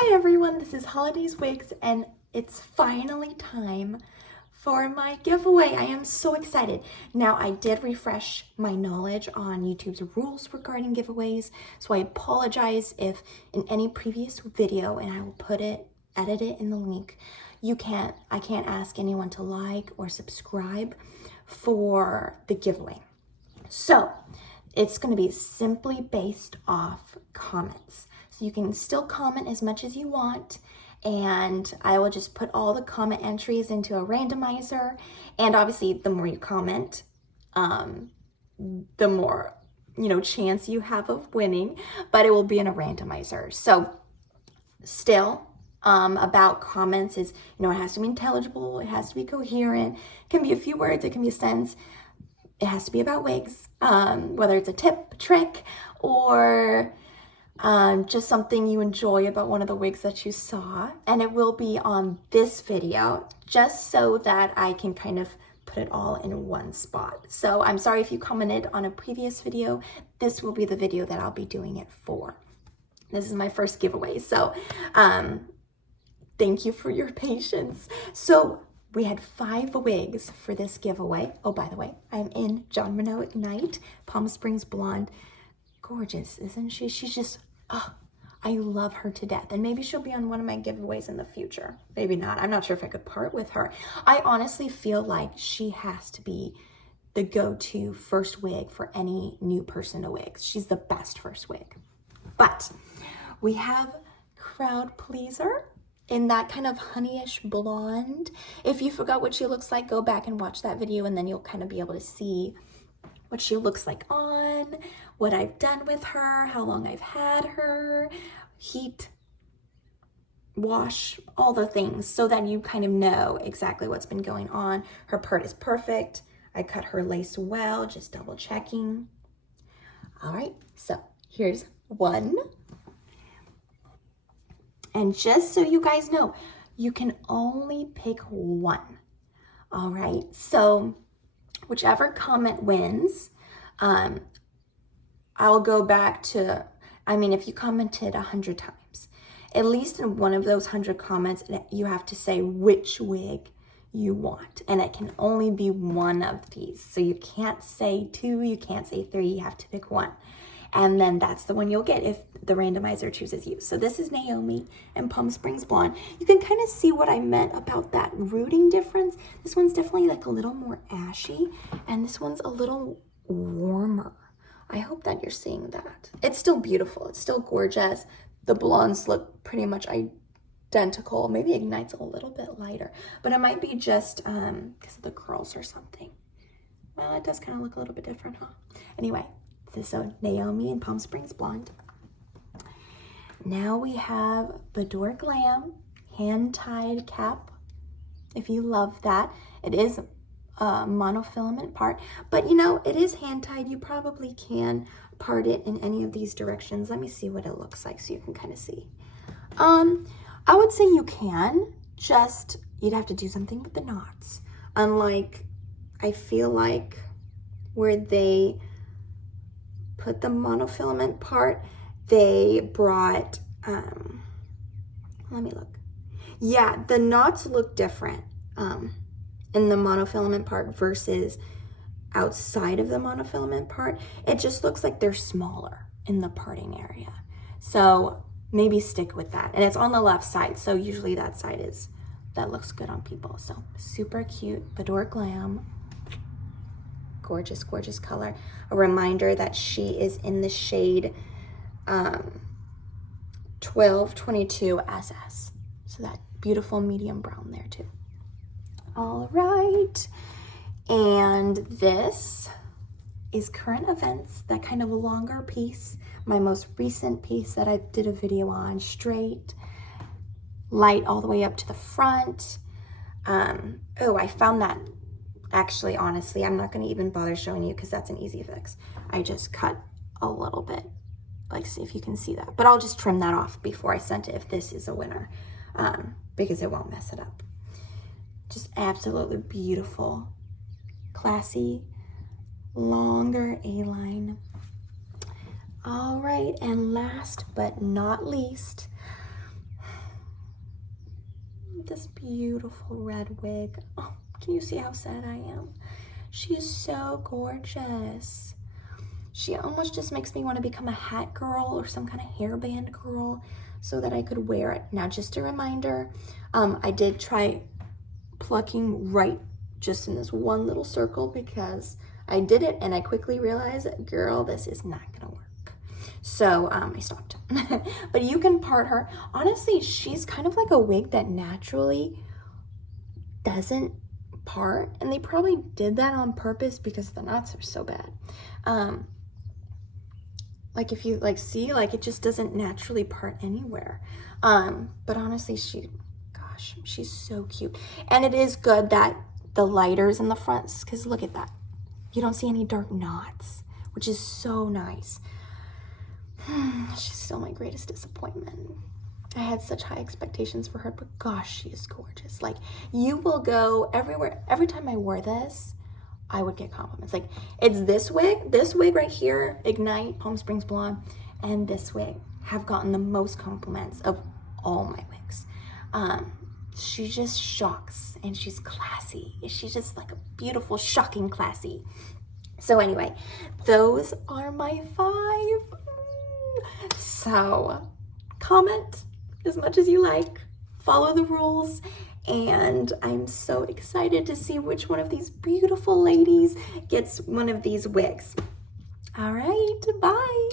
Hi everyone, this is Holidays Wigs and it's finally time for my giveaway. I am so excited. Now I did refresh my knowledge on YouTube's rules regarding giveaways, so I apologize if in any previous video, and I will edit it in the link, I can't ask anyone to like or subscribe for the giveaway. So it's going to be simply based off comments. So you can still comment as much as you want, and I will just put all the comment entries into a randomizer. And obviously, the more you comment, the more, chance you have of winning, but it will be in a randomizer. So still, about comments is, it has to be intelligible, it has to be coherent, it can be a few words, it can be a sentence. It has to be about wigs, whether it's a tip, trick, or just something you enjoy about one of the wigs that you saw. And it will be on this video, just so that I can kind of put it all in one spot. So I'm sorry if you commented on a previous video. This will be the video that I'll be doing it for. This is my first giveaway, so thank you for your patience. So we had 5 wigs for this giveaway. Oh, by the way, I'm in John Renault Ignite, Palm Springs Blonde. Gorgeous, isn't she? She's just, I love her to death. And maybe she'll be on one of my giveaways in the future. Maybe not. I'm not sure if I could part with her. I honestly feel like she has to be the go-to first wig for any new person to wig. She's the best first wig. But we have Crowd Pleaser in that kind of honeyish blonde. If you forgot what she looks like, go back and watch that video, and then you'll kind of be able to see what she looks like on, what I've done with her, how long I've had her, heat, wash, all the things, so that you kind of know exactly what's been going on. Her part is perfect. I cut her lace well, just double checking. All right, so here's one. And just so you guys know, you can only pick one. All right, so whichever comment wins, I'll go back to, if you commented 100 times, at least in one of those 100 comments, you have to say which wig you want. And it can only be one of these. So you can't say 2, you can't say 3, you have to pick one. And then that's the one you'll get if the randomizer chooses you. So this is Naomi and Palm Springs Blonde. You can kind of see what I meant about that rooting difference. This one's definitely like a little more ashy, and this one's a little warmer. I hope that you're seeing that. It's still beautiful. It's still gorgeous. The blondes look pretty much identical. Maybe Ignite's a little bit lighter, but it might be just because of the curls or something. Well, it does kind of look a little bit different, huh? Anyway. So Naomi and Palm Springs Blonde. Now we have Bador Glam hand-tied cap. If you love that, it is a monofilament part, but it is hand-tied. You probably can part it in any of these directions. Let me see what it looks like so you can kind of see. I would say you can, just you'd have to do something with the knots. Unlike, I feel like where they put the monofilament part, they brought, let me look. Yeah, the knots look different in the monofilament part versus outside of the monofilament part. It just looks like they're smaller in the parting area. So maybe stick with that. And it's on the left side, so usually that looks good on people. So super cute, Bador Glam. Gorgeous, gorgeous color. A reminder that she is in the shade 1222 SS. So that beautiful medium brown there too. All right. And this is Current Events, that kind of a longer piece. My most recent piece that I did a video on, straight, light all the way up to the front. I found that. Actually, honestly, I'm not going to even bother showing you because that's an easy fix. I just cut a little bit, see if you can see that. But I'll just trim that off before I sent it if this is a winner, because it won't mess it up. Just absolutely beautiful, classy, longer A-line. All right, and last but not least, this beautiful red wig. Oh, can you see how sad I am? She is so gorgeous. She almost just makes me want to become a hat girl or some kind of hairband girl so that I could wear it. Now, just a reminder, I did try plucking right just in this one little circle because I did it and I quickly realized, girl, this is not gonna work. So I stopped. But you can part her. Honestly, she's kind of like a wig that naturally doesn't part, and they probably did that on purpose because the knots are so bad. Like if you like see, like it just doesn't naturally part anywhere. But honestly, she's so cute. And it is good that the lighter's in the front, because look at that. You don't see any dark knots, which is so nice. She's still my greatest disappointment. I had such high expectations for her, but gosh, she is gorgeous. Like, you will go everywhere. Every time I wore this, I would get compliments. Like, it's this wig right here, Ignite, Palm Springs Blonde, and this wig have gotten the most compliments of all my wigs. She just shocks, and she's classy. She's just like a beautiful, shocking classy. So anyway, those are my 5. So comment as much as you like, follow the rules, and I'm so excited to see which one of these beautiful ladies gets one of these wigs. All right, bye.